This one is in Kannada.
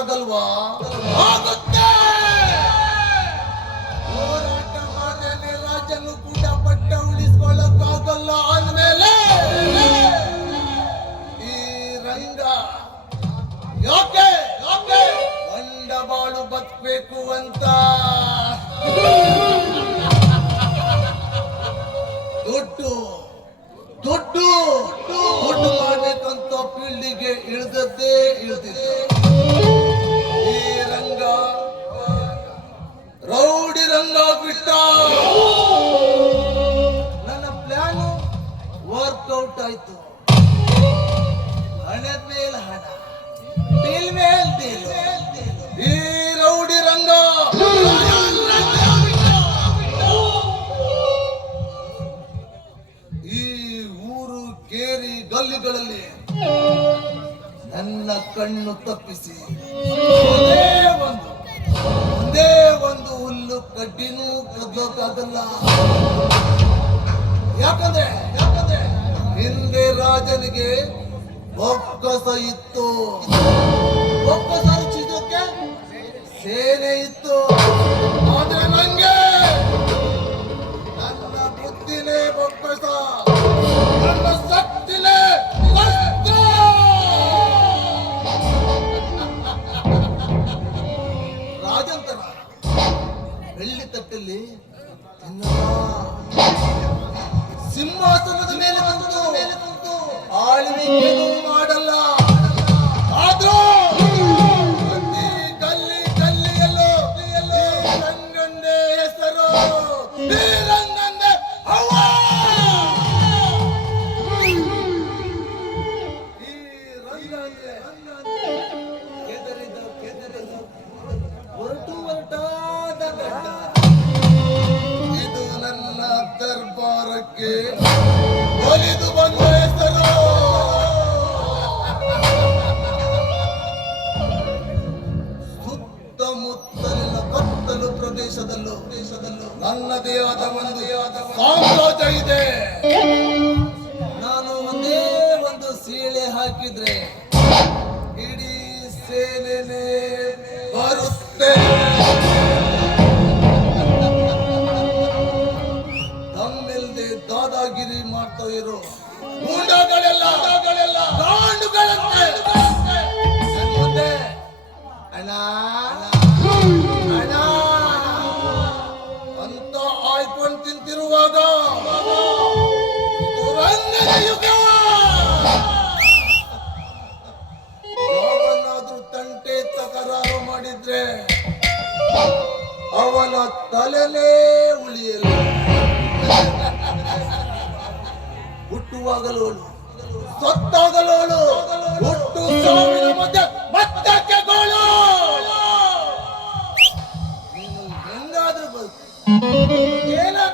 ಆಗಲ್ವಾ? ಆಗುತ್ತೆ. ಹೋರಾಟ ಮಾಡದೆ ರಾಜನು ಕೂಡ ಪಟ್ಟ ಉಳಿಸ್ಕೊಳ್ಳಕ್ಕಾಗಲ್ಲ ಅಂದ್ಮೇಲೆ ಈ ರಂಗ ಯಾಕೆ ಯಾಕೆ ಬಂಡವಾಳು ಬದುಕಬೇಕು ಅಂತ ದುಡ್ಡು ದುಡ್ಡು ದುಡ್ಡು ಮಾಡ್ಬೇಕಂತ ಫೀಲ್ಡಿಗೆ ಇಳಿದದ್ದೇ ಇಳಿದಿದ್ದ ಈ ರಂಗ ರೌಡಿ ರಂಗ ಬಿಟ್ಟ. ನನ್ನ ಪ್ಲಾನು ವರ್ಕೌಟ್ ಆಯ್ತು. ಹಣದ ಮೇಲೆ ಹಣ, ಡೀಲ್ ಮೇಲ್ ಡೀಲ್. ಈ ರೌಡಿ ರಂಗ ಈ ಊರು ಕೇರಿ ಗಲ್ಲಿಗಳಲ್ಲಿ ನನ್ನ ಕಣ್ಣು ತಪ್ಪಿಸಿ ಒಂದೇ ಒಂದು ಹುಲ್ಲು ಕಡ್ಡಿನೂ ಕದ್ದೋಕ್ಕಾಗಲ್ಲ. ಯಾಕಂದ್ರೆ ಹಿಂದೆ ರಾಜನಿಗೆ ಬೊಕ್ಕಸ ಇತ್ತು, ಬೊಕ್ಕಸ ರುಚಿದಕ್ಕೆ ಸೇನೆ ಇತ್ತು. ಆದ್ರೆ ನಂಗೆ ನನ್ನ ಬುದ್ಧಿನೇ ಬೊಕ್ಕಸ, ನನ್ನ ಶಕ್ತಿನೇ ಅಸ್ತ್ರ. ರಾಜಂತರ ಬೆಳ್ಳಿ ತಟ್ಟಲ್ಲಿ ಸಿಂಹಾಸನದ ಮೇಲೆ ಕುಂತು ಆಳ್ವಿಕೆನೂ ಮಾಡಲ್ಲ. ಆದ್ರೂ ಗಲ್ಲಿ ಗಲ್ಲಿಯಲ್ಲೂ ರಂಗಂದೇ ಹೆಸರು, ರಂಗಂದೇ ಹವ್ವ. ಈ ರಂಗ ಕೆದರಿದ ಹೊರಟಾದ ಗಡ್ಡ. ಇದು ನನ್ನ ದರ್ಬಾರಕ್ಕೆ ಒಲಿದು ಬಂದ ಹೆಸರು. ಸುತ್ತಮುತ್ತಲಿನ ಕತ್ತಲು ಪ್ರದೇಶದಲ್ಲೂ ನನ್ನದೇ ಆದ ಒಂದು ಸಾಮ್ರಾಜ್ಯ ಇದೆ. ನಾನು ಒಂದು ಸೀಳೆ ಹಾಕಿದ್ರೆ ಇಡೀ ಸೇನೆನೇ ಬರುತ್ತೆ. ತಮ್ಮಿಲ್ದೆ ದಾದಾಗಿರಿ ಮಾಡ್ತಾ ಇರೋ ಗೂಂಡಗಳೆಲ್ಲ ಗಾಂಡುಗಳಂತೆ ಮುಂದೆ ಅಣ್ಣ ಅಣ್ಣ ಅಂತ ಆಯ್ಕೊಂಡು ತಿಂತಿರುವಾಗ ಇದು ರಂಗದ ಯುಗ. ಯಾವನಾದ್ರೂ ತಂಟೆ ತಕರಾರು ಮಾಡಿದ್ರೆ ಅವನ ತಲೆನೇ ಉಳಿಯಲ್ಲ. ಹುಟ್ಟುವಾಗಲೋಳು, ಸತ್ತಾಗಲೋಳು, ಹುಟ್ಟು ಸಾವಿನ ಮಧ್ಯೆ ಮತ್ತಕ್ಕೆ ಗೋಳು. ನೀನು ಹೆಂಗಾದ್ರೂ ಬದುಕು, ಏನಾದ್ರೂ